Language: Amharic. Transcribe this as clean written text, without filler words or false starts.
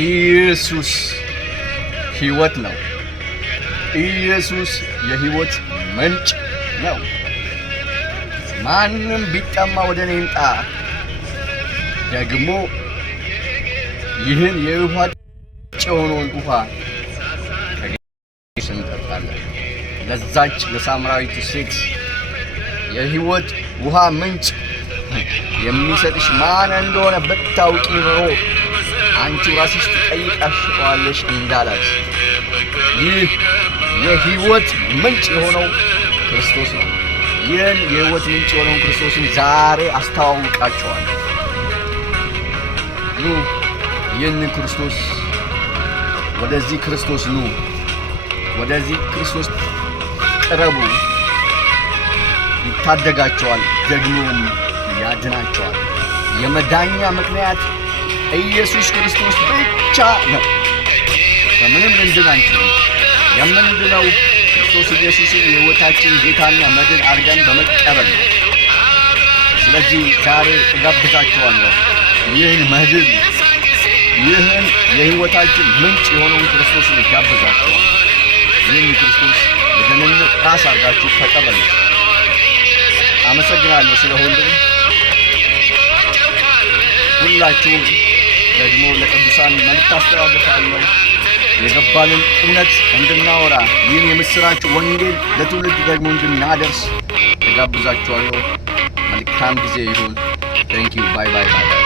ኢየሱስ ሕይወት ነው። ኢየሱስ የሕይወት ምንጭ ነው። ማንም ቢጠማ ወደ እኔ ይምጣ፣ ደግሞ ይህን የውሃ ምንጭ የሆነውን ውሃ ከጌታ እንጠጣለን። ለዛች ለሳምራዊቱ ሴት የሕይወት ውሃ ምንጭ የሚሰጥሽ ማን እንደሆነ ብታውቂ ኖሮ አንቺ ራስሽ ትጠይቃለሽ እንዳላት ይህ የሕይወት ምንጭ የሆነው ክርስቶስ ነው። ይህን የሕይወት ምንጭ የሆነውን ክርስቶስን ዛሬ አስተዋውቃቸዋለሁ። ኑ ይህንን ክርስቶስ ወደዚህ ክርስቶስ ኑ፣ ወደዚህ ክርስቶስ ቅረቡ። ይታደጋቸዋል፣ ደግሞም ያድናቸዋል። የመዳኛ ምክንያት ኢየሱስ ክርስቶስ ብቻ ነው። በምንም ልንድን አንችልም። የምንድነው ክርስቶስ ኢየሱስን የሕይወታችን ጌታና መድን አድርገን በመቀበል ነው። ስለዚህ ዛሬ እጋብዛችኋለሁ ይህን መድን፣ ይህን የሕይወታችን ምንጭ የሆነውን ክርስቶስን እጋብዛችኋለሁ። ይህን ክርስቶስ የደህንነት ራስ አድርጋችሁ ተቀበሉ። አመሰግናለሁ ስለ ሁሉም። ሁላችሁም ደግሞ ለቅዱሳን መልእክት አስተላልፋለሁ። የገባልን እውነት እንድናወራ ይህን የምስራች ወንጌል ለትውልድ ደግሞ እንድናደርስ ተጋብዛችኋለሁ። መልካም ጊዜ ይሁን። ቴንክ ዩ። ባይ ባይ ባይ።